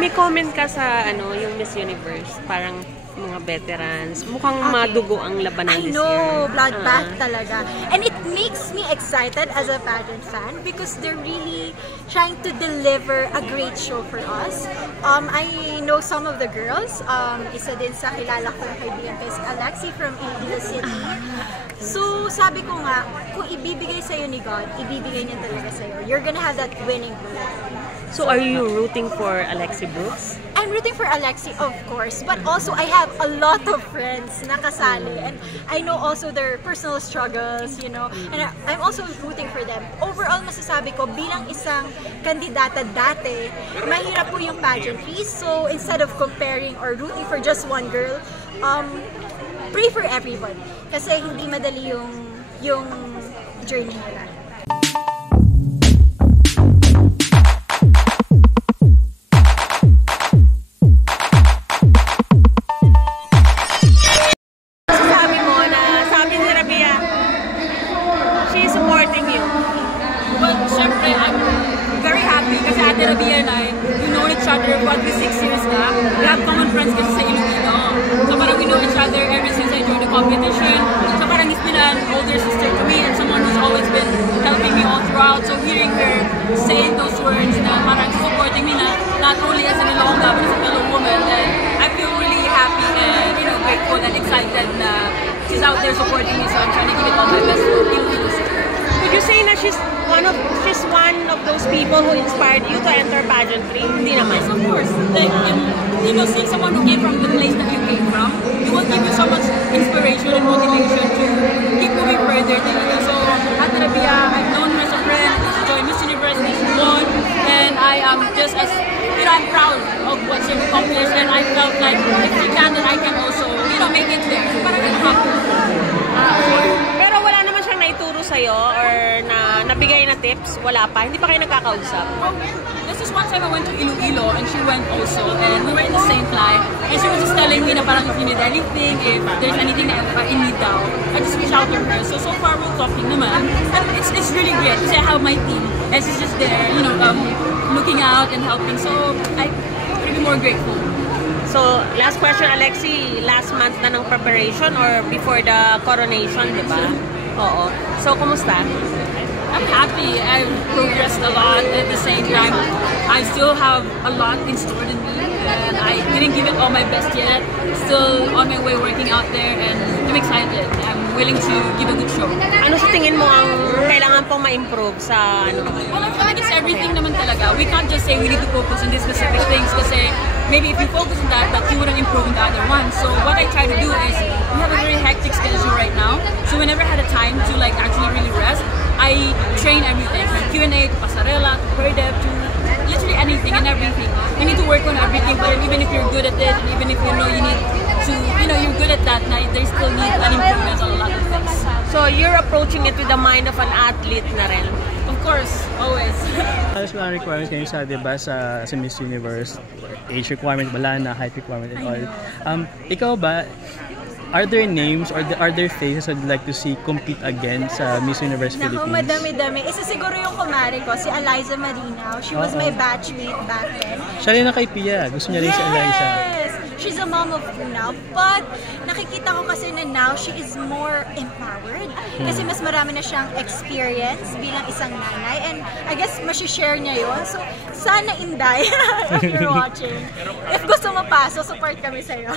may comment ka sa yung Miss Universe, parang mga veterans. Mukhang madugo ang labanan this year. I know, bloodbath talaga. And it makes me excited as a pageant fan because they're really trying to deliver a great show for us. I know some of the girls. Isa din sa kilala ko yung kaibigan ko si Alexi from Iloilo City. So, sabi ko nga, kung ibibigay sa'yo ni God, ibibigay niya talaga sa'yo. You're gonna have that winning bullet. So, are you rooting for Alexi Brooks? I'm rooting for Alexi, of course, but also I have a lot of friends na kasali, and I know also their personal struggles, and I'm also rooting for them. Overall, masasabi ko, bilang isang kandidata dati, mahirap po yung pageantry, so instead of comparing or rooting for just one girl, pray for everyone, kasi hindi madali yung journey nila. Rabia and I, we know each other for 6 years na. We have common friends kasi sa Iloilo. So parang we know each other ever since I joined the competition. So parang he's been an older sister to me and someone who's always been helping me all throughout. So hearing her saying those words na parang supporting me na not only as an Ilongga but as a fellow woman, then I feel really happy and grateful and excited na she's out there supporting me. So I'm trying to give it all my best for Iloilo sister. Would you say na she's one of those people who inspired you to enter pageantry? Hindi naman. Yes, of course. Like, seeing someone who came from the place that you came from, it will give you so much inspiration and motivation to keep moving further. So, Ate Rabia, I've known her as a friend. She joined Miss University, she won, and I am just as, I'm proud of what she accomplished, and I felt like if she can, then I can also, make it there. Parang happy. Pero wala naman siyang naituro sa'yo or nabigay na tips? Wala pa? Hindi pa kayo nagkakausap? This is one time I went to Iloilo and she went also and we were in the same flight and she was just telling me na parang if you need anything, if there's anything that I need daw, I just reach out to her. So far we're talking naman and it's really great kasi I have my team and she's just there, looking out and helping. So I couldn't be more grateful. So, last question, Alexi, last month na ng preparation or before the coronation, di ba? Oo. So, kumusta? I'm happy. I've progressed a lot at the same time. I still have a lot in store in me and I didn't give it all my best yet. Still on my way working out there and I'm excited. I'm willing to give a good show. Ano sa tingin mo ang kailangan pong ma-improve sa Well, I feel like it's everything naman talaga. We can't just say we need to focus on these specific things kasi maybe if you focus on that you wouldn't improve in the other one. So what I try to do is, we have a very hectic schedule right now. So whenever I had a time to actually really rest, I train everything from Q&A to pasarela to pre-dep to literally anything and everything. You need to work on everything, but even if you're good at it, and even if you need to, you're good at that, there still need an improvement on a lot of things. So you're approaching it with the mind of an athlete na rin? Of course, always. Halos mga requirements kayo sa Miss Universe, age requirement, wala na, height requirement and all. Ikaw ba, are there names or are there faces I'd like to see compete again sa Miss Universe Philippines? Naku, madami-dami. Isa siguro yung kumare ko, si Eliza Marinaw. She was my batchmate back then. Siya rin na kay Pia. Gusto niya rin si Eliza. Yes! She's a mom of two now. But nakikita ko kasi na now, she is more empowered. Kasi mas marami na siyang experience bilang isang nanay. And I guess masishare niya yun. So, sana Inday, if you're watching. If gusto mo pasok, support kami sa'yo.